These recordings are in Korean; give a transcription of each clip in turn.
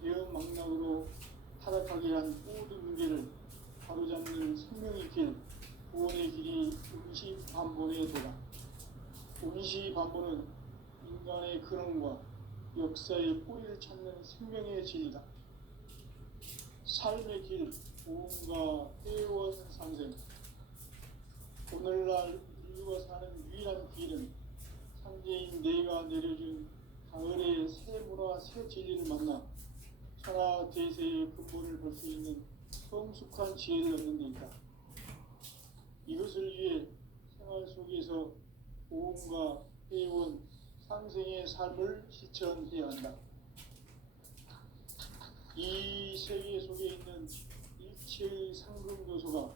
대응망락으로 타락하게 한 모든 문제를 바로잡는 생명의 길, 구원의 길이 운시반본의 도다. 운시반본은 인간의 근원과 역사의 뿌리를 찾는 생명의 진리다. 삶의 길, 보험과 회원 상생. 오늘날 인류가 사는 유일한 길은 상제인 내가 내려준 가을의 새 문화, 새 진리를 만나 천하 대세의 근본을 볼 수 있는 성숙한 지혜를 얻는 데 있다. 이것을 위해 생활 속에서 보험과 회원, 상생의 삶을 실천해야 한다. 이 세계 속에 있는 일체의 상금 요소가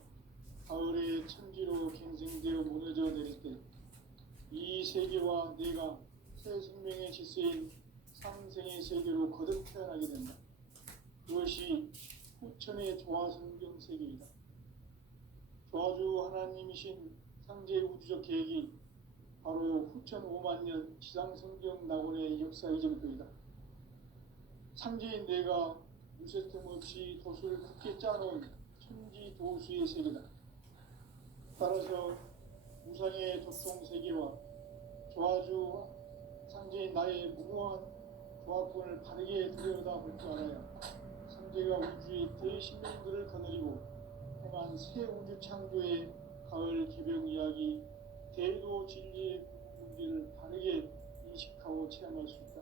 가을의 천지로 갱생되어 무너져 내릴 때 이 세계와 내가 새 생명의 질서인 상생의 세계로 거듭 태어나게 된다. 그것이 후천의 조화성경 세계이다. 조화주 하나님이신 상제 우주적 계획이 바로 후천 5만년 지상성경 낙원의 역사 이전부이다. 상제인 내가 무쇠 틈 없이 도수를 굳게 짜놓은 천지 도수의 세계다. 따라서 무상의 조통세계와 조화주 상제인 나의 무궁한 조화권을 바르게 들여다볼 줄 알아야 상제가 우주의 대신명들을 거느리고 행한 새 우주 창조의 가을 개벽 이야기, 대도 진리의 문제를 바르게 인식하고 체험할 수 있다.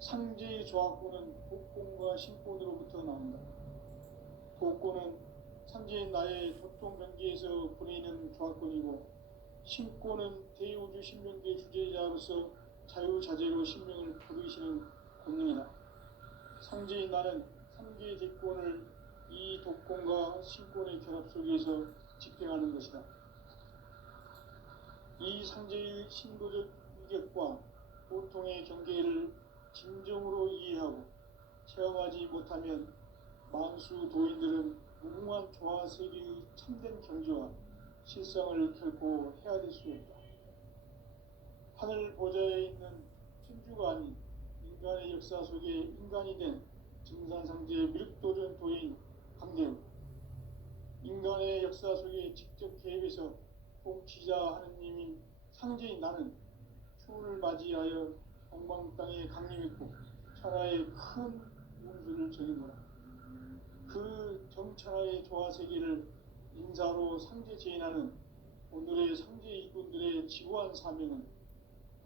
상제의 조화권은 복권과 신권으로부터 나온다. 복권은 상제인 나의 조통경계에서 보내는 조화권이고, 신권은 대우주 신명계 주제자로서 자유자재로 신명을 부르시는 권능이다. 상제인 나는 3개의 대권을 이 독권과 신권의 결합 속에서 집행하는 것이다. 이 상제의 신도적 위격과 보통의 경계를 진정으로 이해하고 체험하지 못하면 만수 도인들은 무궁한 조화세계의 참된 경지와 실상을 결코 헤아릴 수 없다. 하늘 보좌에 있는 천주가 아닌 인간의 역사 속에 인간이 된 증산상제 밀도전 도인 강대우, 인간의 역사 속에 직접 개입해서 통치자 하느님인 상제인 나는 추운을 맞이하여 동방 땅에 강림했고 천하의 큰 운수를 정해노라. 그 정천하의 조화세계를 인사로 상제 제인하는 오늘의 상제 이군들의 지구한 사명은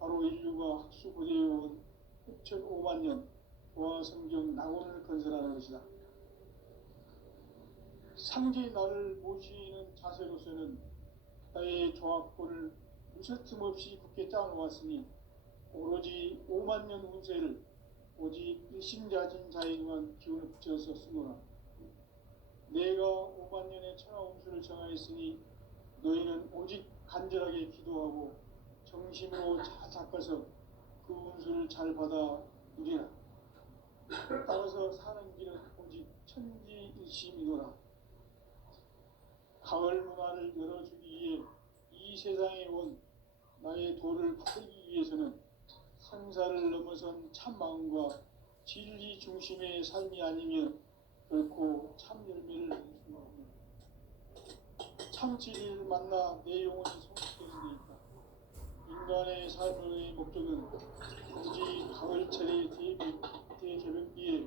바로 인류가 학수고대해온 6,500년 조화성경 낙원을 건설하는 것이다. 상제의 나를 모시는 자세로서는 나의 조화권을 무쇠틈 없이 굳게 짜놓았으니 오로지 5만년 운세를 오직 일심자진 자에만 기운을 붙여서 쓰노라. 내가 5만년의 천하 운수를 정하였으니 너희는 오직 간절하게 기도하고 정심으로 잘 닦아서 그 운수를 잘 받아 누리라. 따라서 사는 길은 오직 천지일심이노라. 가을 문화를 열어주기 위해 이 세상에 온 나의 도를 받기 위해서는 상사를 넘어선 참마음과 진리 중심의 삶이 아니면 결코 참 열매를 낼 수가 없는 참 진리를 만나 내 영혼이 성숙되는 데 있다. 인간의 삶의 목적은 오직 가을철의 대개벽기에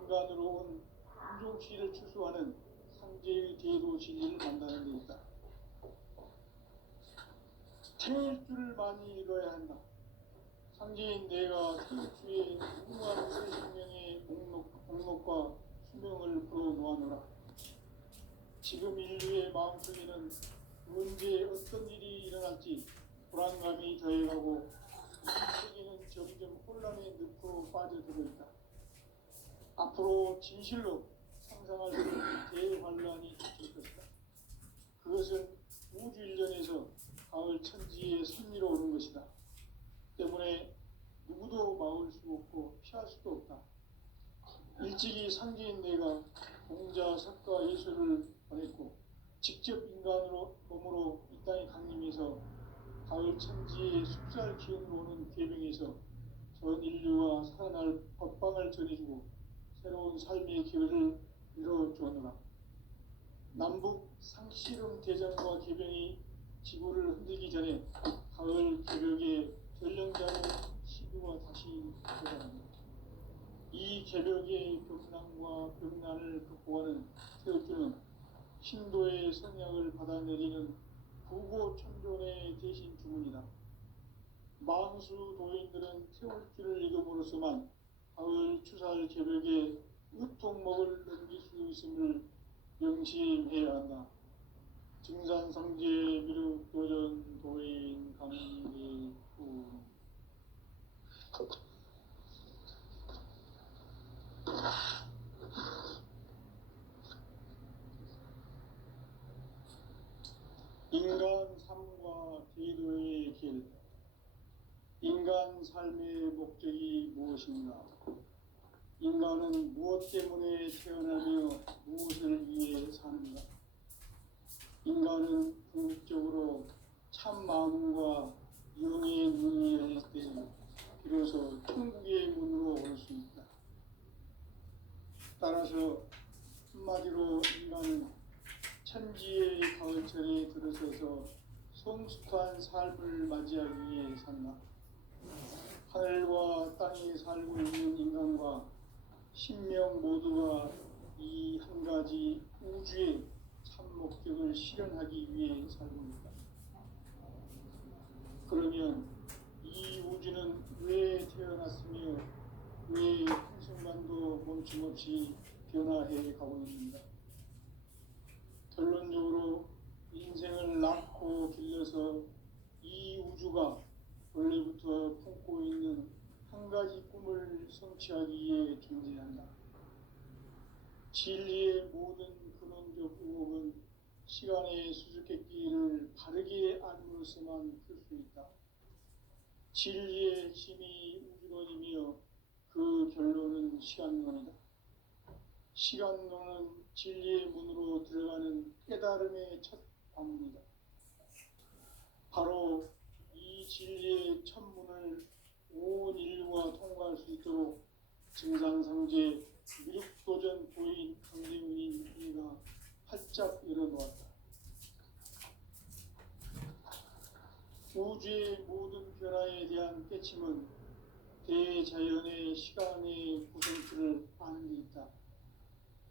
인간으로 온 인종시를 추수하는 상제의 대도 진리를 만나는 데 있다. 태일주를 많이 읽어야 한다. 상제인 내가 태일주의 무궁한 새 생명의 목록과 수명을 풀어놓아노라. 지금 인류의 마음속에는 언제 어떤 일이 일어날지 불안감이 더해가고 이 세계는 점점 혼란의 늪으로 빠져들고 있다. 앞으로 진실로 상상할 수 없는 대환란이 닥칠 것이다. 그것은 우주 일련에서 가을 천지의 승리로 오는 것이다. 때문에 누구도 막을 수 없고 피할 수도 없다. 일찍이 상제인 내가 공자, 석가, 예수를 보냈고 직접 인간으로 몸으로 이 땅에 강림해서 가을 천지의 숲살 기운으로 오는 계명에서 전 인류가 살아날 법방을 전해주고 새로운 삶의 기회를 이뤄주었노라. 남북 상씨름 대전과 개병이 지구를 흔들기 전에 가을 개벽의 전령자로 시구가 다시 되어갑니다. 이 개벽의 벽난과 벽난을 극복하는 태극기는 신도의 성약을 받아내리는 부고천존의 대신 주문이다. 만수 도인들은 태극기를 읽음으로써만 가을 추살 개벽의 으통목을 넘길 수 있음을 명심해야 한다. 증산상제 미륵도전 도인 강대구. 인간 삶과 제도의 길. 인간 삶의 목적이 무엇인가? 인간은 무엇 때문에 태어나며 무엇을 위해 사는가? 인간은 궁극적으로 참 마음과 영의 눈이 열릴 때 비로소 천국의 문으로 올 수 있다. 따라서 한마디로 인간은 천지의 가을철에 들어서서 성숙한 삶을 맞이하기 위해 산다. 하늘과 땅에 살고 있는 인간과 신명 모두가 이 한 가지 우주의 참 목적을 실현하기 위해 살고 있다. 그러면 이 우주는 왜 태어났으며 왜 한순간도 멈춤없이 변화해 가고 있는가? 결론적으로 인생을 낳고 길러서 이 우주가 원래부터 품고 있는 한 가지 꿈을 성취하기 위해 존재한다. 진리의 모든 근원적 의혹은 시간의 수수께끼를 바르게 알므로써만 풀 수 있다. 진리의 핵심이 우주론이며 그 결론은 시간론이다. 시간론은 진리의 문으로 들어가는 깨달음의 첫 관문이다. 바로 이 진리의 첫 문을 온 인류가 통과할 수 있도록 증산상제 미륵도전 도인 강대훈이가 활짝 열어놓았다. 우주의 모든 변화에 대한 깨침은 대자연의 시간의 구성틀을 아는 데 있다.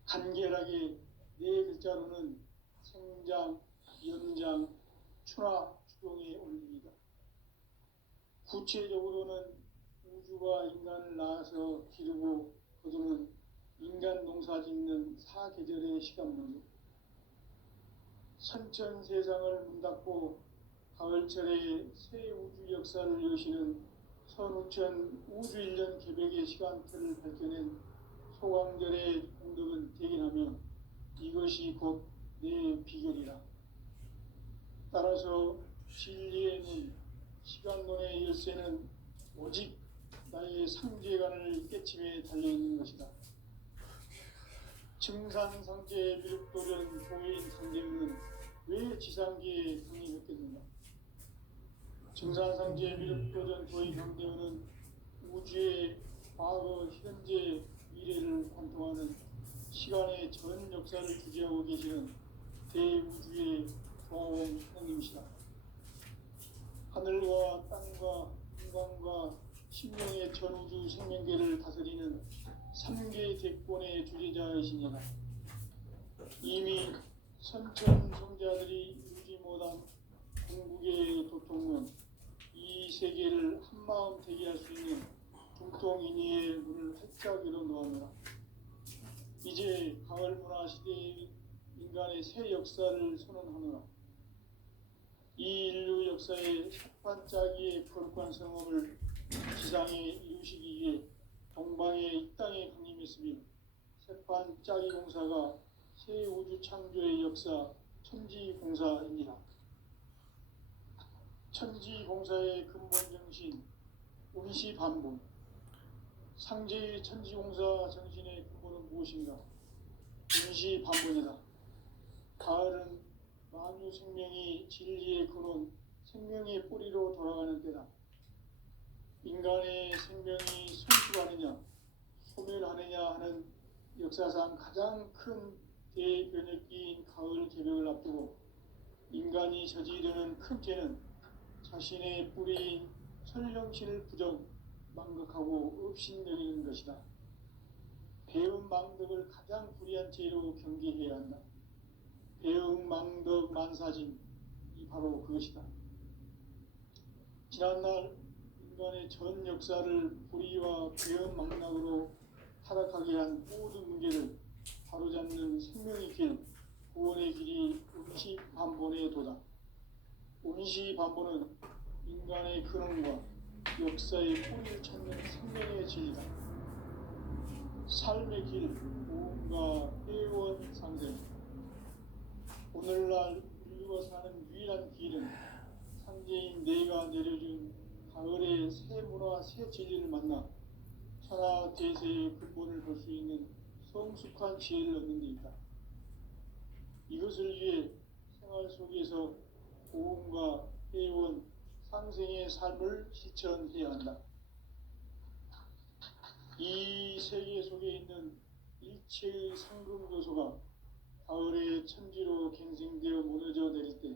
간결하게 네 글자로는 생장, 연장, 추나 추동의 원리이다. 구체적으로는 우주가 인간을 낳아서 기르고 거두는 인간 농사 짓는 사계절의 시간 문제. 선천 세상을 문닫고 가을철에 새 우주 역사를 여시는 선우천 우주 1년 개벽의 시간틀을 밝혀낸 소강절의 공덕은 대견하며 이것이 곧 내 비결이라. 따라서 진리의 눈, 시간론의 열쇠는 오직 나의 상제관을 깨침에 달려있는 것이다. 증산상제 미륵도전 도인 강대훈은 왜 지상계에 강림했겠는가? 증산상제 미륵도전 도인 강대훈은 우주의 과거, 현재, 미래를 관통하는 시간의 전 역사를 주재하고 계시는 대우주의 조홍님이시다. 하늘과 땅과 인간과 신명의 전우주 생명계를 다스리는 3개 대권의 주제자이시니라. 이미 선천 성자들이 이루지 못한 궁극의 도통은 이 세계를 한마음 되게 할 수 있는 중통인의의 문을 활짝 열어놓았노라. 이제 가을 문화 시대의 인간의 새 역사를 선언하노라. 이 인류 역사의 샷반짜기의 거룩한 성업을 지상에 이루시기 위해 동방에 이 땅에 강림했으며 셋반짜기 공사가 새 우주 창조의 역사 천지공사입니다. 천지공사의 근본 정신 운시반본. 상제의 천지공사 정신의 근본은 무엇인가? 운시반본이다. 가을은 만유 생명이 진리의 근원, 생명의 뿌리로 돌아가는 때다. 인간의 생명이 성숙하느냐 소멸하느냐 하는 역사상 가장 큰 대변혁기인 가을 개벽을 앞두고 인간이 저지르는 큰 죄는 자신의 뿌리인 설령신을 부정, 망각하고 업신여기는 것이다. 배음 망덕을 가장 불의한 죄로 경계해야 한다. 배음 망덕 만사진, 이 바로 그것이다. 지난날 인간의 전 역사를 불의와 배음 망락으로 타락하게 한 모든 문제를 바로잡는 생명의 길, 구원의 길이 운시반본의 도다. 운시반본은 인간의 근원과 역사의 뿌리를 찾는 생명의 진리다. 삶의 길, 무언가 회원 상생. 오늘날 인류가 사는 유일한 길은 상제인 내가 내려준 가을의 새 문화, 새 진리를 만나 천하 대세의 근본을 볼 수 있는 성숙한 지혜를 얻는 데 있다. 이것을 위해 생활 속에서 보험과 회원, 상생의 삶을 실천해야 한다. 이 세계 속에 있는 일체의 상금 요소가 가을의 천지로 갱생되어 무너져 내릴 때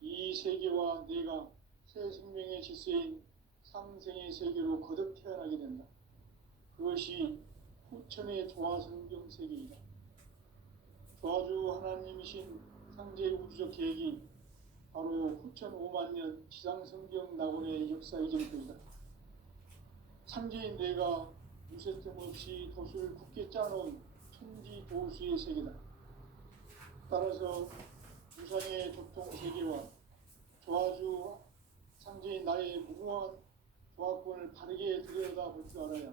이 세계와 내가 새 생명의 질서인 상생의 세계로 거듭 태어나게 된다. 그것이 후천의 조화성경 세계이다. 조화주 하나님이신 상제 우주적 계획이 바로 후천 5만 년 지상성경 낙원의 역사 이전부이다. 상제인 내가 무쇠 틈 없이 도수를 굳게 짜놓은 천지 보수의 세계다. 따라서 무상의 도통 세계와 조화주 상제인 나의 무궁한 조화권을 바르게 들여다볼 줄 알아야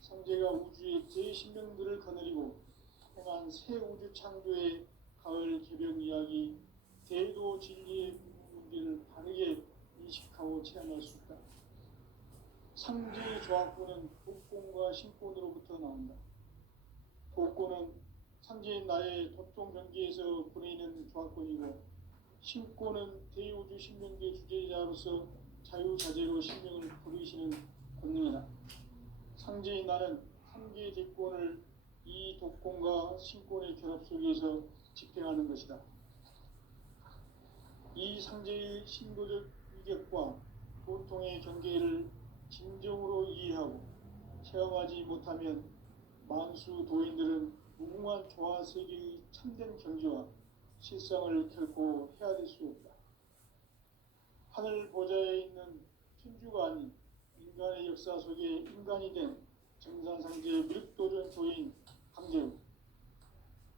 상제가 우주의 제10명들을 거느리고 행한 새 우주 창조의 가을 개벽 이야기 대도 진리의 문제를 바르게 인식하고 체험할 수 있다. 상제의 조화권은 독권과 신권으로부터 나온다. 독권은 상제인 나의 도통 경계에서 보내는 조화권이고 신권은 대우주 신명계 주제자로서 자유자재로 신명을 부르시는 권능이다. 상제인 나는 상계의 대권을 이 독권과 신권의 결합 속에서 집행하는 것이다. 이 상제의 신고적 위격과 보통의 경계를 진정으로 이해하고 체험하지 못하면 만수 도인들은 무궁한 조화 세계의 참된 경지와 실상을 결코 헤아릴 수 없다. 하늘 보좌에 있는 천주가 아닌 인간의 역사 속에 인간이 된 정산상제의 밀도전 조인 강재우,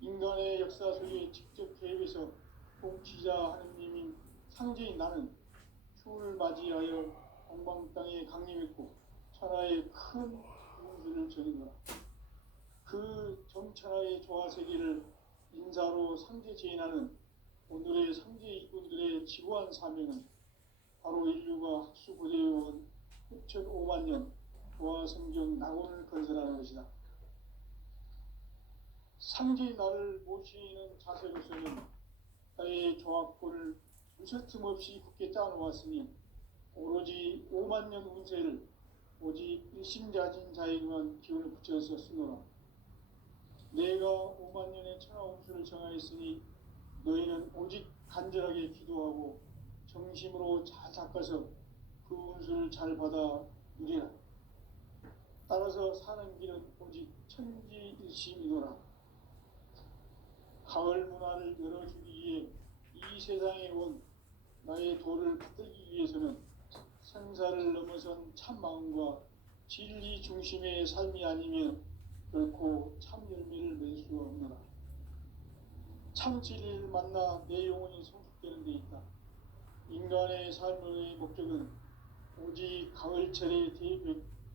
인간의 역사 속에 직접 개입해서 통치자 하느님인 상제인 나는 추운을 맞이하여 동방 땅에 강림했고 천하의 큰 운수를 전이노라. 그 정천하의 조화세계를 인사로 상제 제인하는 오늘의 상제 일꾼들의 지구한 사명은 바로 인류가 학수고대해온 6,5만 년 조화성경 낙원을 건설하는 것이다. 상제의 나를 모시는 자세로서는 나의 조화권을 무쇠틈 없이 굳게 짜놓았으니 오로지 5만 년 운세를 오직 일심자진 자에게만 기운을 붙여서 쓰노라. 내가 5만 년의 천하 운수를 정하였으니 너희는 오직 간절하게 기도하고 정심으로 잘 닦아서 그 운수를 잘 받아 누리라. 따라서 사는 길은 오직 천지일심이노라. 가을 문화를 열어주기 위해 이 세상에 온 나의 도를 받들기 위해서는 생사를 넘어선 참 마음과 진리 중심의 삶이 아니면 결코 참 열매를 맺을 수가 없노라. 참 진리를 만나 내 영혼이 성숙되는 데 있다. 인간의 삶의 목적은 오직 가을철의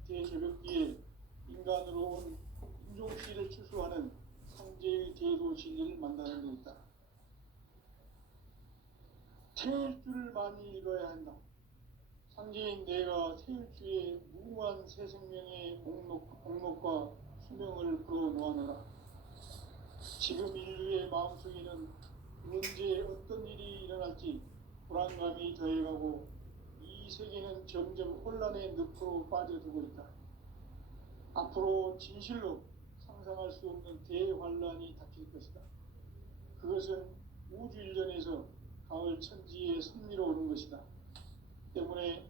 대개벽기에 인간으로 온 인종씨를 추수하는 상제의 대도 진리를 만나는 데 있다. 태일주를 많이 읽어야 한다. 상제인 내가 태일주의 무궁한 새 생명의 목록과 수명을 불어놓아노라. 지금 인류의 마음속에는 언제 어떤 일이 일어날지 불안감이 더해가고 이 이 세계는 점점 혼란의 늪으로 빠져들고 있다. 앞으로 진실로 상상할 수 없는 대환란이 닥칠 것이다. 그것은 우주 일전에서 가을 천지의 섭리로 오는 것이다. 때문에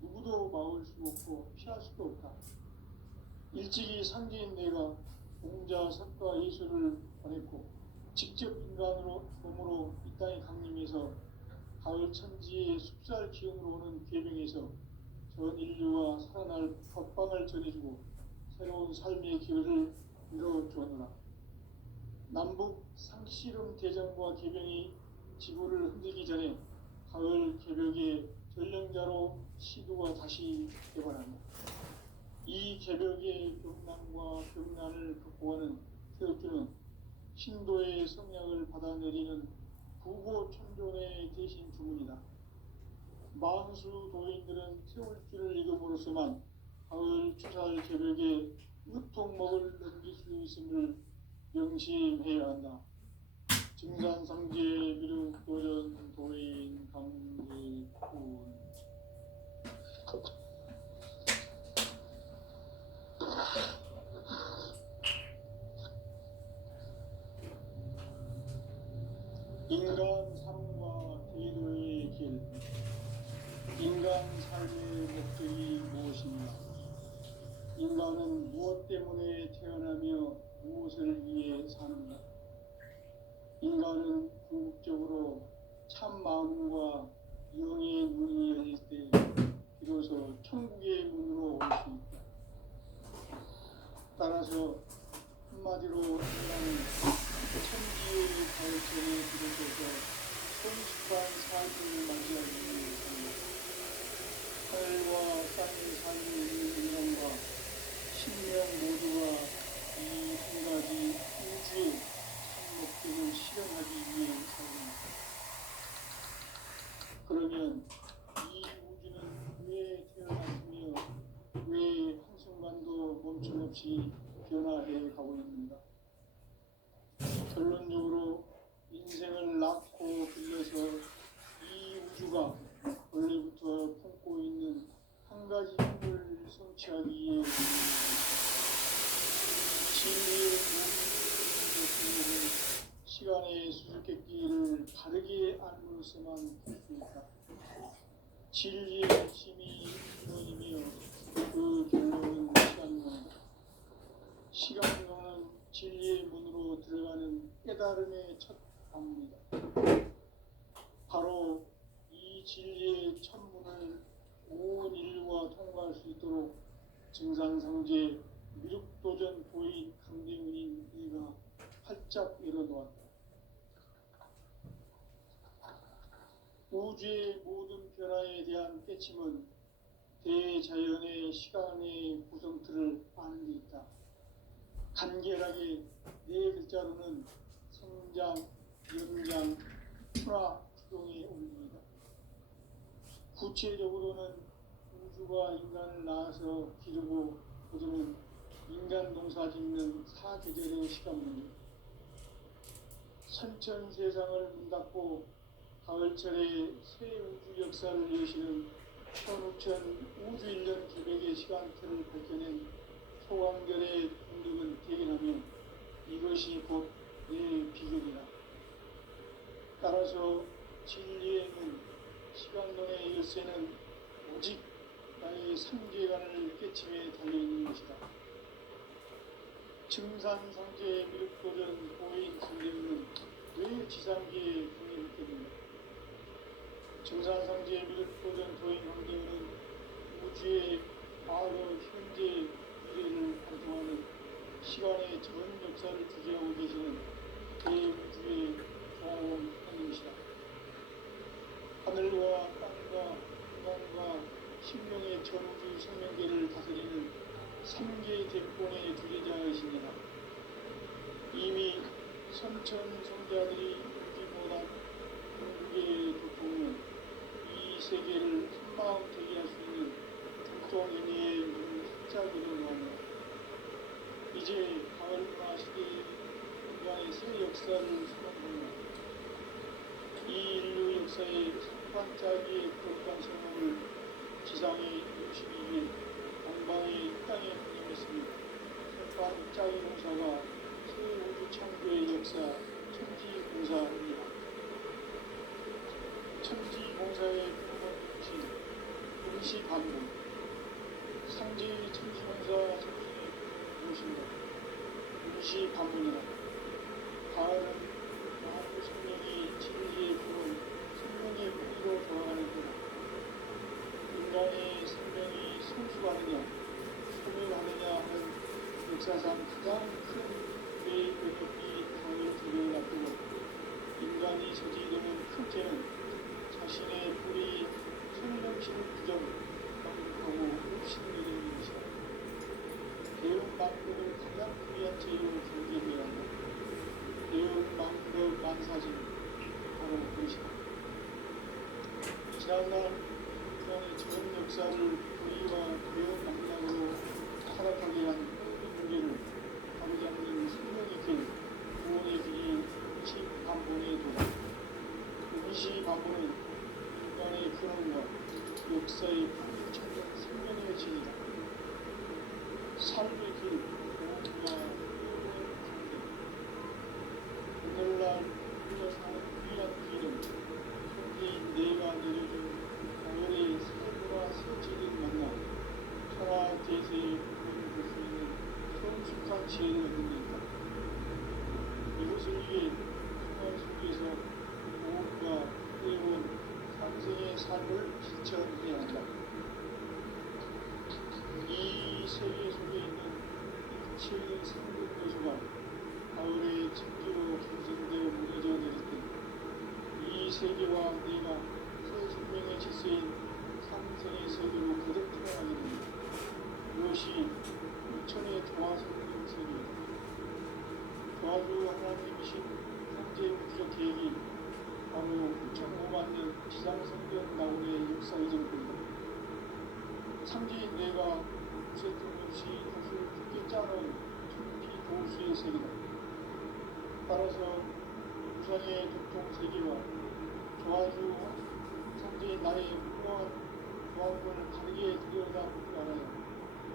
누구도 막을 수 없고 피할 수도 없다. 일찍이 상제인 내가 공자, 석가, 예수를 보냈고 직접 인간으로 몸으로 이 땅에 강림해서 가을 천지의 숲살 기운으로 오는 계명에서 전 인류가 살아날 법방을 전해주고 새로운 삶의 길을 열어주었노라. 남북 상씨름 대전과 계명이 지구를 흔들기 전에 가을 개벽의 전령자로 시도가 다시 개발한다. 이 개벽의 병난과 병난을 극복하는 태극주는 신도의 성약을 받아내리는 부고천존의 대신 주문이다. 만수 도인들은 태울주를 읽음으로써만 가을 추살 개벽의 으통목을 넘길 수 있음을 명심해야 한다. 증산상제 미륵도전 도인 강제군. 인간 삶과 대도의 길. 인간 삶의 목적이 무엇인가? 인간은 무엇 때문에 태어나며 무엇을 위해 사는가? 인간은 궁극적으로 참 마음과 영의 문이 열릴 때 비로소 천국의 문으로 올 수 있다. 따라서 한마디로 인간은 천지의 가을전에 비롯해서 성숙한 삶을 맞이하기 위해 산다. 하늘과 땅에 살고 있는 인간과 신명 모두가 이 한 가지 우주의 참 목적을 실현하기 위해 살다. 그러면 이 우주는 왜 태어났으며 왜 한순간도 멈춤없이 변화해 가고 있는가? 결론적으로 인생을 낳고 빌려서 이 우주가 원래부터 품고 있는 한 가지 힘을 성취하기 위해 진리의 모든 시간의 수수께끼를 바르게 알므로서만 볼 수 있다. 진리의 핵심이 근원이며 그 결론은 시간론이다. 시간론은 진리의 문으로 들어가는 깨달음의 첫 방문이다. 바로 이 진리의 첫 문을 온 인류가 통과할 수 있도록 증산상제 미륵도전 도인 강대문인 이가 활짝 열어놓았다. 우주의 모든 변화에 대한 깨침은 대자연의 시간의 구성틀을 아는 데 있다. 간결하게 네 글자로는 성장, 연장, 출하, 추동의 원리이다. 구체적으로는 우주가 인간을 낳아서 기르고 거두는 인간 농사 짓는 사계절의 시간문제. 선천세상을 문닫고 가을철에 새 우주 역사를 여시는 천우천 우주일년 기백의 시간틀을 밝혀낸 소강결의 동력은 대견하며 이것이 곧 내 비결이다. 따라서 진리의 문, 시간론의 열쇠는 오직 나의 삼계관을 깨침에 달려있는 것이다. 증산상제 미륵도전 고인 선생님은 왜 지상계에 궁립했는가? 증산상제 미륵도전 도인 황제는 우주의 과거, 현재, 미래를 관통하는 시간의 전 역사를 주재하고 계시는 대우주의 조화로운 하나님이시다. 하늘과 땅과 인간과 신명의 전우주 생명계를 다스리는 삼계 대권의 주제자이시니라. 이미 선천 성자들이 울지 못한 궁극의 두통은 이 세계를 한마음 되게 할 수 있는 중통인의 문을 활짝 열어놓았노라. 이제 가을 문화 시대의 인간의 새 역사를 선언합니다. 이 인류 역사의 첫 반짝이의 거룩한 성공을 지상의 62년 동방의 땅에 분임했으며 석판 짜기 공사가 새 우주 창조의 역사 천지공사입니다. 천지공사의 근본이신 임시반복 상제의 천지공사 정신의 무엇인가 임시반복이라 가을은 만주 생명이 진리의 구름 생명의 뿌리로 돌아가는 때라 인간의 생명이 성숙하느냐 소멸하느냐 하는 역사상 가장 큰 죄의 영역이 가을 기를 앞두고 인간이 저지르는 큰 죄는 자신의 뿌리 성령신을 부정 반복하고 흡신내리는 것이다. 대응 만법을 가장 귀한 죄로 경계해야 한다. 대응 만법 만사진 바로 그것이다. 지난날 인간의 전 역사를 불의와 대응 망략으로 타락하게 한 모든 문제를 바로잡는 생명의 길, 구원의 길이 임시반본의 도다. 임시반본은 인간의 근원과 역사의 불미천한 생명의 진이다. 삶의 길, 모험과 영원의 경계. 오늘날 우리가 사는 귀한 길은 현재인 내가 내려준 가을의 새 문화 새 지리를 만나 천하 대세의 부분을 볼 수 있는 성숙한 지혜를 얻는 데있다. 이것을 위해 생활 속에서 모험과 해온 상생의 삶을 실천해야 한다. 이 세계 속에 있는 빛이 있는 생명 요소가 가을의 천지로 경선되어 무너져 내릴 때 이 세계와 내가 새 생명의 질서인 상생의 세계로 거듭 태어나게 됩니다. 이것이 부천의 조화성경 세계입니다. 조화주 하나님이신 현재 우주적 계획이 바로 9,500만 년 지상성경 나온의 역사 이전입니다. 상지인 내가 무쇠 틈없이 돛을 굳게 짜놓은 천피 도수의 세계다. 따라서 우상의 도통 세계와 조화주 상제의 나의 무모한 조합을 다르게 들여다볼 줄 알아야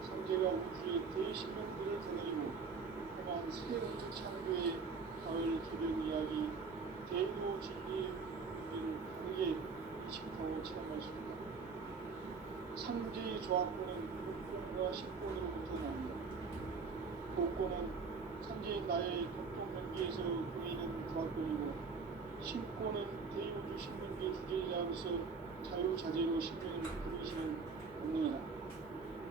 상제가 우주의 대신명들을 거느리고 행한 새 우주 창조의 가을 개변 이야기 대로 진리의 의미를 다르게 인식하고 체험할 수 있다. 상제의 조합권은 복권과 신권으로부터 나옵니다. 복권은 상제의 나의 도통 연기에서 보이는 조합권이고 신권은 대우주 신명계 주제자로서 자유자재로 신명을 부르시는 본능이다.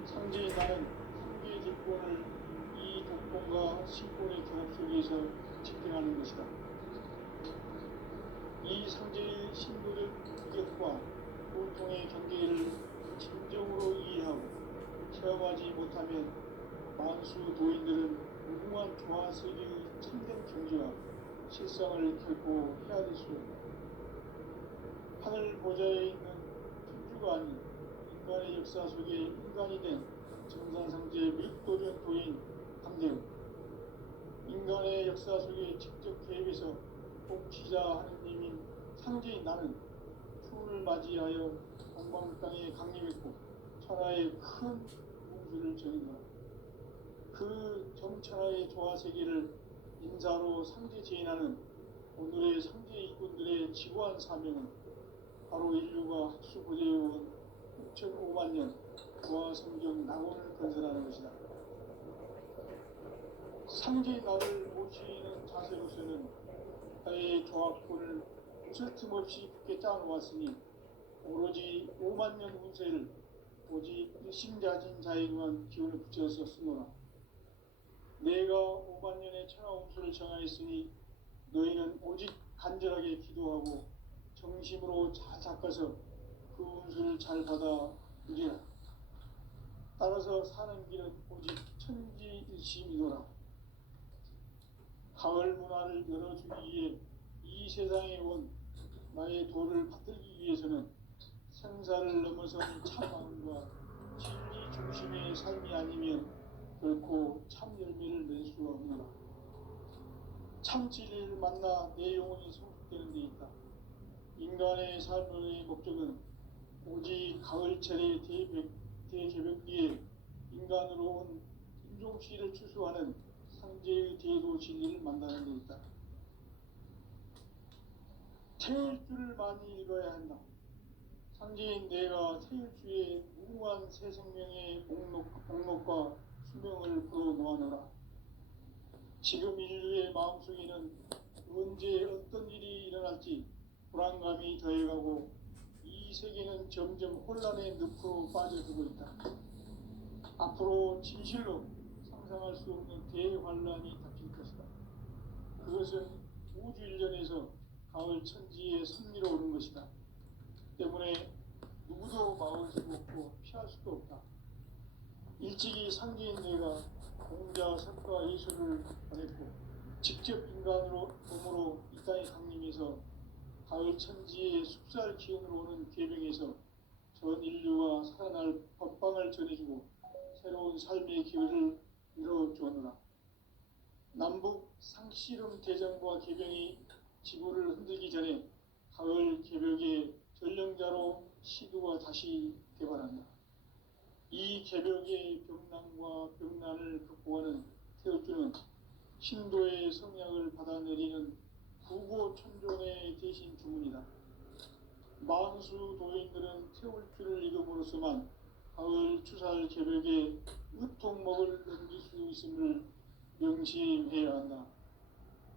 상제의 나는 상계의 뒷권을 이 독권과 신권의 결합 속에서 집행하는 것이다. 이 상제의 신도적 규격과 보통의 경계를 진정으로 이해하고 체험하지 못하면 만수 도인들은 무궁한 조화 세계의 참된 경지와 실상을 결코 헤아릴 수 없다. 하늘 보좌에 있는 천주가 아닌 인간의 역사 속에 인간이 된 정산상제 밀도전 도인 감대은 인간의 역사 속에 직접 개입해서 복지자 하느님인 상제인 나는 추운을 맞이하여 동방 땅에 강림했고 천하의 큰 공주를 전인다. 그 정천하의 조화세계를 인사로 상제 제인하는 오늘의 상제 일꾼들의 지구한 사명은 바로 인류가 학수고대해온 6,500만 년 조화성경 낙원을 건설하는 것이다. 상제 나를 모시는 자세로서는 나의 조합권을 웃을 틈 없이 굳게 짜놓았으니 오로지 5만 년 운세를 오직 일심자진 자에게만 기운을 붙여서 쓰노라. 내가 5만 년의 천하 운수를 정하였으니 너희는 오직 간절하게 기도하고 정심으로 잘 닦아서 그 운수를 잘 받아 누리라. 따라서 사는 길은 오직 천지일심이노라. 가을 문화를 열어주기 위해 이 세상에 온 나의 도를 받들기 위해서는 생사를 넘어선 참마음과 진리 중심의 삶이 아니면 결코 참 열매를 낼 수가 없노라. 참 진리를 만나 내 영혼이 성숙되는 데 있다. 인간의 삶의 목적은 오직 가을철의 대개벽기에 인간으로 온 인종시를 추수하는 상제의 대도 진리를 만나는 데 있다. 태일주를 많이 읽어야 한다. 상제인 내가 태일주의 무궁한 새 생명의 목록과 수명을 풀어놓아노라. 지금 인류의 마음속에는 언제 어떤 일이 일어날지 불안감이 더해가고 이 세계는 점점 혼란의 늪으로 빠져들고 있다. 앞으로 진실로 상상할 수 없는 대환란이 닥칠 것이다. 그것은 우주 일련에서 가을 천지에 선미로 오는 것이다. 때문에 누구도 막을 수 없고 피할 수도 없다. 일찍이 상제인 내가 공자, 석가, 예수를 보냈고 직접 인간으로 몸으로 이 땅에 강림해서 가을 천지의 숲살 기운으로 오는 계명에서 전 인류가 살아날 법방을 전해주고 새로운 삶의 기회를 이뤄주었노라. 남북 상씨름 대전과 계병이 지구를 흔들기 전에 가을 개벽의 전령자로 시두가 다시 개발한다. 이 개벽의 병난과 병난을 극복하는 태울주는 신도의 성약을 받아내리는 구고천종의 대신 주문이다. 만수 도인들은 태울주를 읽음으로써만 가을 추살 개벽의 으통목을 넘길 수 있음을 명심해야 한다.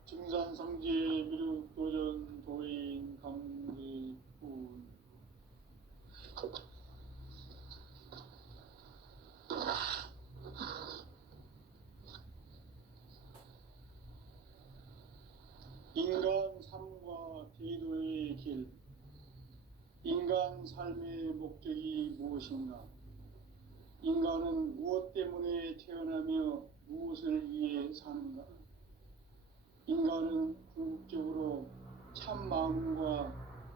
증산상제 미륵도전 도인 강대군 인간 삶과 대도의 길. 인간 삶의 목적이 무엇인가? 인간은 무엇 때문에 태어나며 무엇을 위해 사는가? 인간은 궁극적으로 참 마음과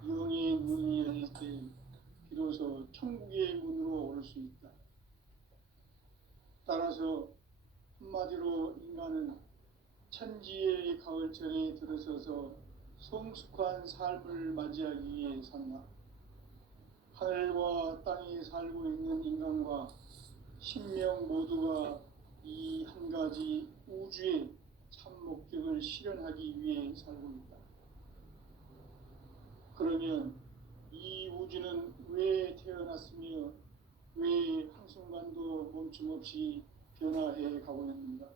영의 문이 열릴 때 비로소 천국의 문으로 올 수 있다. 따라서 한마디로 인간은 천지의 가을철에 들어서서 성숙한 삶을 맞이하기 위해 산다. 하늘과 땅에 살고 있는 인간과 신명 모두가 이 한 가지 우주의 참 목적을 실현하기 위해 살고 있다. 그러면 이 우주는 왜 태어났으며 왜 한순간도 멈춤 없이 변화해 가고 있는가?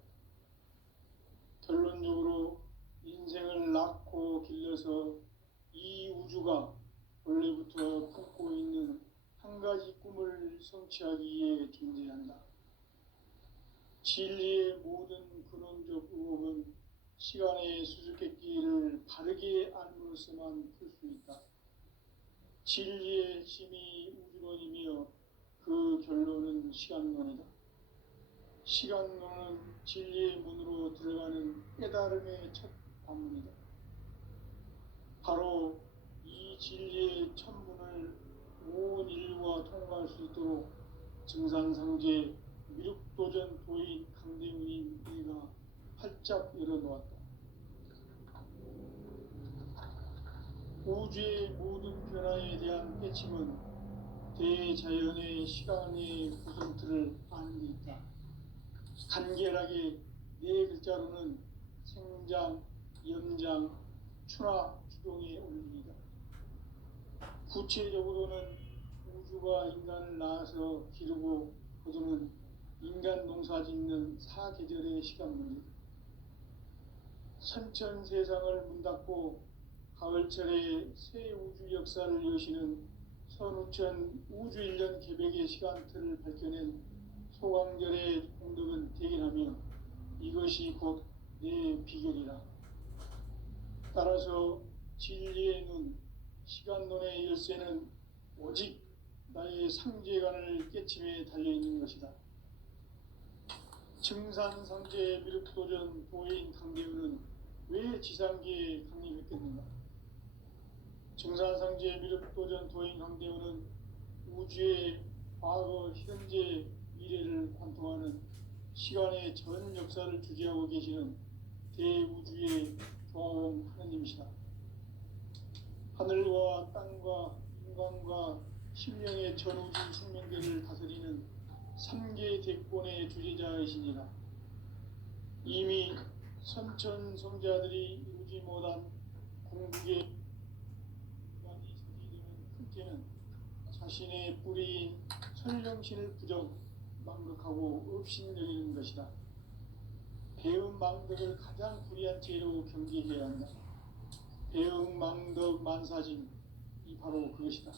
결론적으로 인생을 낳고 길러서 이 우주가 원래부터 품고 있는 한 가지 꿈을 성취하기 위해 존재한다. 진리의 모든 근원적 의혹은 시간의 수수께끼를 바르게 알므로서만 풀 수 있다. 진리의 핵심이 우주론이며 그 결론은 시간론이다. 시간론은 진리의 문으로 들어가는 깨달음의 첫 관문이다. 바로 이 진리의 천문을 온 인류가 통과할 수 있도록 증산상제 미륵도전 도인 강대훈인 내가 활짝 열어놓았다. 우주의 모든 변화에 대한 깨침은 대자연의 시간의 구성틀을 아는 데 있다. 간결하게 네 글자로는 생장, 연장, 추나 주동의 원리이다. 구체적으로는 우주가 인간을 낳아서 기르고 거두는 인간 농사 짓는 사계절의 시간 문제다. 선천 세상을 문 닫고 가을철에 새 우주 역사를 여시는 선우천 우주 1년 개벽의 시간틀을 밝혀낸 소강절의 공덕은 대견하며 이것이 곧 내 비결이라. 따라서 진리의 눈, 시간론의 열쇠는 오직 나의 상제관을 깨침에 달려있는 것이다. 증산상제 미륵도전 도인 강대훈은 왜 지상계에 강림했겠는가? 증산상제 미륵도전 도인 강대훈은 우주의 과거, 현재, 미래를 관통하는 시간의 전 역사를 주재하고 계시는 대우주의 조화원 하느님이시다. 하늘과 땅과 인간과 신령의 전우주 생명계를 다스리는 3계 대권의 주제자이시니라. 이미 선천성자들이 이루지 못한 궁극의 관이 저지되는 큰죄는 자신의 뿌리인 천령신을 부정 망극하고 업신여기는 것이다. 배은망덕을 가장 불의한 죄로 경계해야 한다. 배은망덕 만사짐이 바로 그것이다.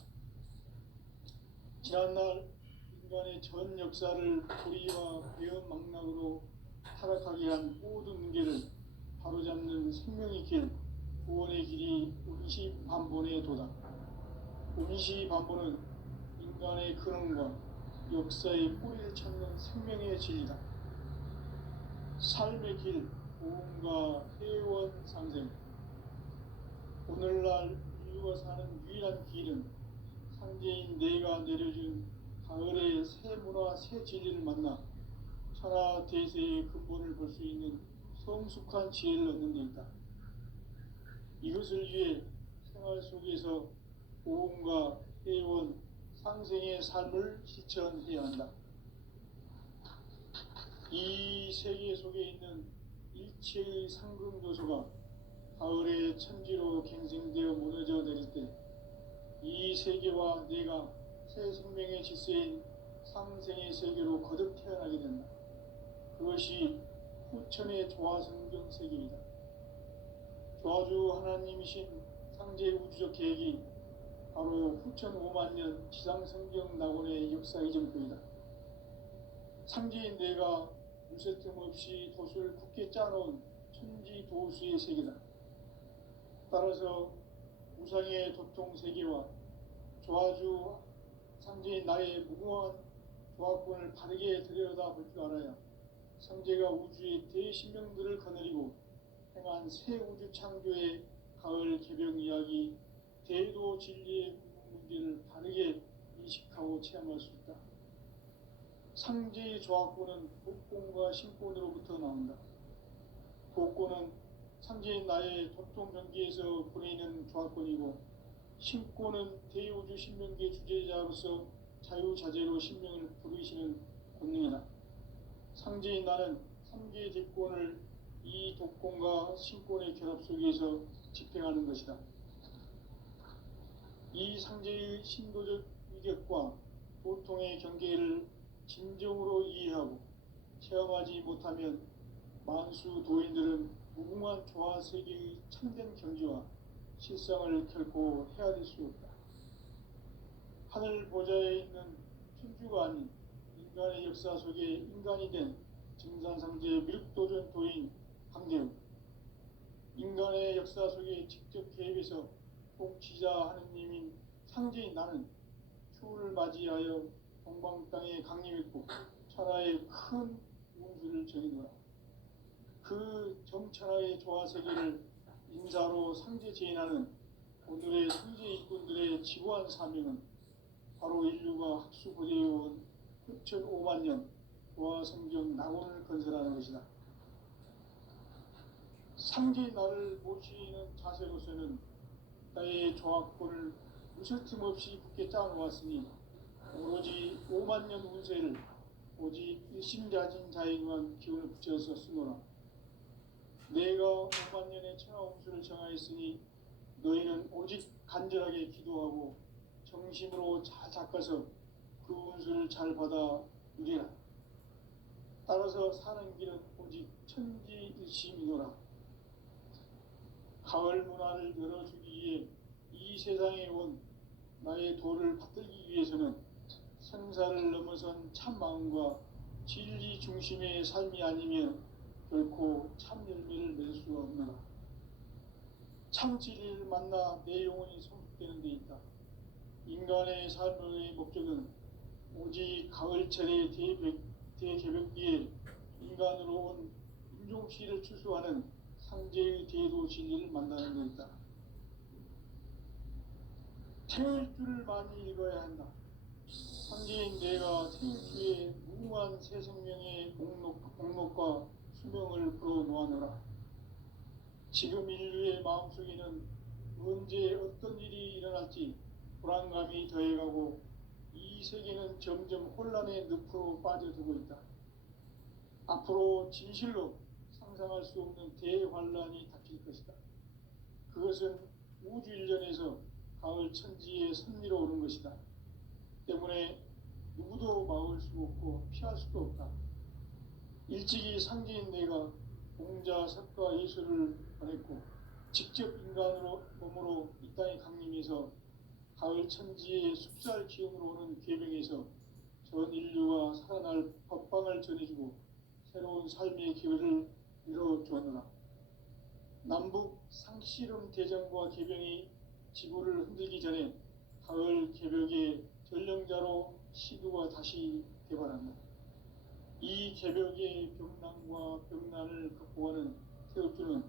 지난날 인간의 전 역사를 불의와 배은망락으로 타락하게 한 모든 문제를 바로잡는 생명의 길, 구원의 길이 운시반본의 도다. 운시반본은 인간의 근원과 역사의 뿌리를 찾는 생명의 진리다. 삶의 길, 보험과 회원 상생. 오늘날 인류가 사는 유일한 길은 상제인 내가 내려준 가을의 새 문화, 새 진리를 만나 천하 대세의 근본을 볼 수 있는 성숙한 지혜를 얻는 데 있다. 이것을 위해 생활 속에서 보험과 회원, 상생의 삶을 실천해야 한다. 이 세계 속에 있는 일체의 상금 요소가 가을의 천지로 갱생되어 무너져 내릴 때 이 세계와 내가 새 생명의 질서인 상생의 세계로 거듭 태어나게 된다. 그것이 후천의 조화성경 세계이다. 조화주 하나님이신 상제 우주적 계획이 바로 후천 5만년 지상성경 낙원의 역사 이전표이다. 상제인 내가 물새틈 없이 돛을 굳게 짜놓은 천지도수의 세계다. 따라서 우상의 도통 세계와 조화주 상제인 나의 무궁한 조화권을 바르게 들여다볼 줄 알아야 상제가 우주의 대신명들을 거느리고 행한 새 우주 창조의 가을 개병 이야기, 대도 진리의 문제를 바르게 인식하고 체험할 수 있다. 상제의 조화권은 복권과 신권으로부터 나온다. 복권은 상제인 나의 도통 경계에서 보내는 조화권이고, 신권은 대우주 신명계 주제자로서 자유자재로 신명을 부르시는 권능이다. 상제인 나는 3계 대권을 이 독권과 신권의 결합 속에서 집행하는 것이다. 이 상제의 신도적 위격과 보통의 경계를 진정으로 이해하고 체험하지 못하면 만수 도인들은 무궁한 조화 세계의 참된 경지와 실상을 결코 헤아릴 수 없다. 하늘 보좌에 있는 천주가 아닌 인간의 역사 속에 인간이 된 증산상제 미륵도전 도인 강대우, 인간의 역사 속에 직접 개입해서 통치자 하느님인 상제인 나는 추운을 맞이하여 동방 땅에 강림했고 천하의 큰 운수를 정해놓아 그 정천하의 조화 세계를 인사로 상제 제인하는 오늘의 상제 일꾼들의 지구한 사명은 바로 인류가 학수 고대해온 후천 5만년 조화 성경 낙원을 건설하는 것이다. 상제 나를 모시는 자세로서는 나의 조화권을 무설틈 없이 굳게 짜놓았으니 오로지 5만년 운세를 오직 일심자진 자에게만 기운을 붙여서 쓰노라. 내가 5만년의 천하 운수를 정하였으니 너희는 오직 간절하게 기도하고 정심으로 잘 닦아서 그 운수를 잘 받아 누리라. 따라서 사는 길은 오직 천지일심이노라. 가을 문화를 열어주기 위해 이 세상에 온 나의 도를 받들기 위해서는 생사를 넘어선 참마음과 진리 중심의 삶이 아니면 결코 참 열매를 맺을 수가 없노라. 참 진리를 만나 내 영혼이 성숙되는 데 있다. 인간의 삶의 목적은 오직 가을철의 대개벽기에 인간으로 온 인종시를 추수하는 상제의 대도 진리를 만나는 데 있다. 태울 줄을 많이 읽어야 한다. 상제인 내가 태울주의 무궁한 새 생명의 목록과 수명을 불어놓아노라. 지금 인류의 마음속에는 언제 어떤 일이 일어날지 불안감이 더해가고 이 세계는 점점 혼란의 늪으로 빠져들고 있다. 앞으로 진실로 상상할 수 없는 대환란이 닥칠 것이다. 그것은 우주 일련에서 가을 천지에 선미로 오는 것이다. 때문에 누구도 막을 수 없고 피할 수도 없다. 일찍이 상제인 내가 공자, 석가, 예수를 보냈고 직접 인간으로 몸으로 이 땅에 강림해서 가을 천지의 숲살 기운으로 오는 계명에서 전 인류가 살아날 법방을 전해주고 새로운 삶의 기회를 이뤄주었노라. 남북 상씨름 대전과 개병이 지구를 흔들기 전에 가을 개벽의 전령자로 시두가 다시 개발한다. 이 개벽의 병난과 병난을 극복하는 태울주는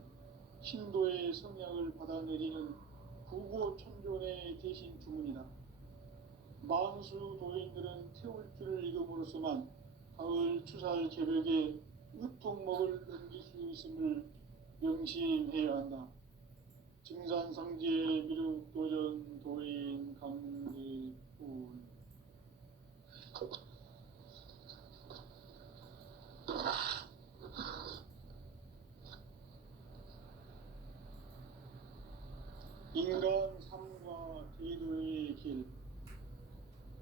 신도의 성약을 받아내리는 구고천존의 대신 주문이다. 만수 도인들은 태울주를 읽음으로써만 가을 추살 개벽의 으통목을 넘길 수 있음을 명심해야 한다. 증산상제 미륵도전 도인 강제군 인간 삶과 제도의 길.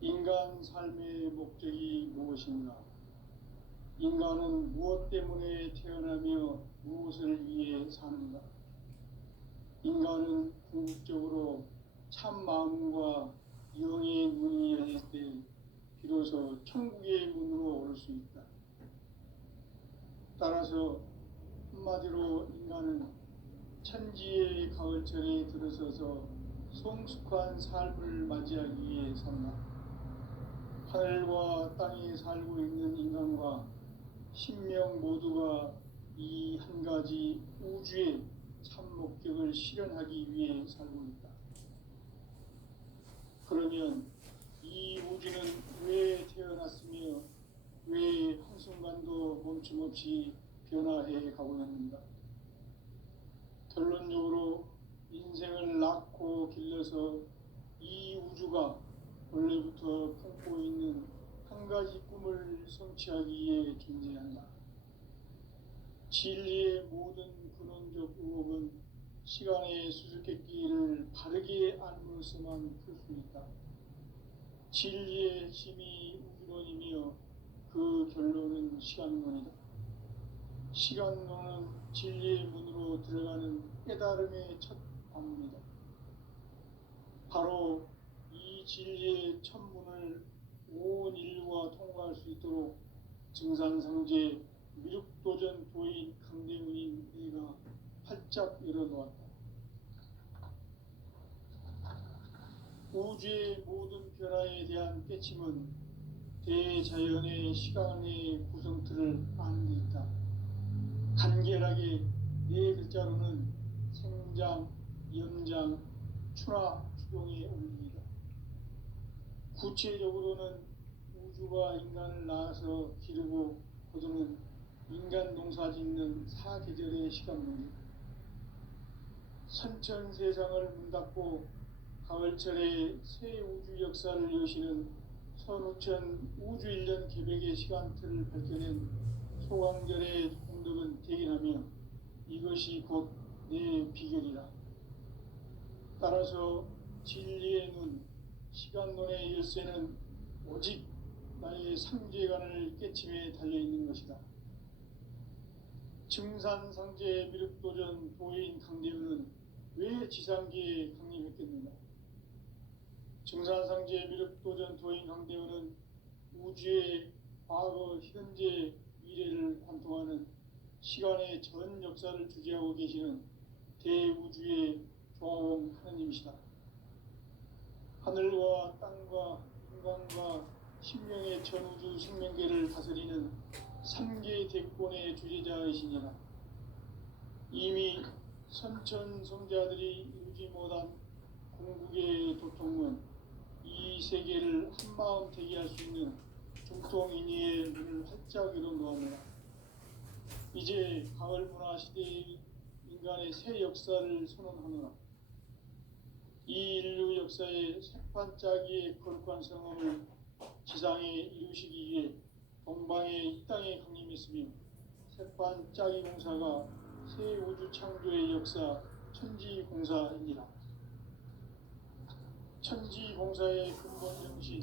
인간 삶의 목적이 무엇인가? 인간은 무엇 때문에 태어나며 무엇을 위해 사는가? 인간은 궁극적으로 참 마음과 영의 문이 열릴 때 비로소 천국의 문으로 오를 수 있다. 따라서 한마디로 인간은 천지의 가을철에 들어서서 성숙한 삶을 맞이하기 위해 산다. 하늘과 땅에 살고 있는 인간과 신명 모두가 이 한 가지 우주의 참 목적을 실현하기 위해 살고 있다. 그러면 이 우주는 왜 태어났으며 왜 한순간도 멈춤없이 변화해 가고 있는가? 결론적으로 인생을 낳고 길러서 이 우주가 원래부터 품고 있는 한 가지 꿈을 성취하기 위해 존재한다. 진리의 모든 근원적 의혹은 시간의 수수께끼를 바르게 알므로서만 풀 수 있다. 진리의 핵심이 우주론이며 그 결론은 시간론이다. 시간론은 진리의 문으로 들어가는 깨달음의 첫 관문이다. 바로 이 진리의 첫 문을 온 인류가 통과할 수 있도록 증산상제 미륵도전 도인 강대문인 내가 활짝 열어놓았다. 우주의 모든 변화에 대한 깨침은 대자연의 시간의 구성틀을 아는 데 있다. 간결하게 네 글자로는 생장, 연장, 추나 추동의 원리이다. 구체적으로는 우주가 인간을 낳아서 기르고 거두는 인간 농사 짓는 사계절의 시간론이다. 선천 세상을 문닫고 가을철에 새 우주 역사를 여시는 선우천 우주 일년 계백의 시간틀을 밝혀낸 소강절의 공덕은 대견하며 이것이 곧 내 비결이라. 따라서 진리의 눈, 시간론의 열쇠는 오직 나의 상제관을 깨침에 달려있는 것이다. 증산상제 미륵도전 도인 강대우는 왜 지상계에 강림했겠는가? 증산상제 미륵도전 도인 강대우는 우주의 과거, 현재, 미래를 관통하는 시간의 전 역사를 주재하고 계시는 대우주의 조화원 하느님이시다. 하늘과 땅과 인간과 신명의 전우주 생명계를 다스리는 3개 대권의 주재자이시니라. 이미 선천성자들이 이루지 못한 궁극의 도통은 이 세계를 한마음 되게 할 수 있는 중통인의의 문을 활짝 열어놓았노라. 이제 가을 문화 시대의 인간의 새 역사를 선언하노라. 이 인류 역사의 색반짜기의 거룩한 성험을 지상에 이루시기 위해 동방의 이 땅에 강림했으며 색반짜기 공사가 새 우주 창조의 역사 천지공사입니다. 천지공사의 근본 정신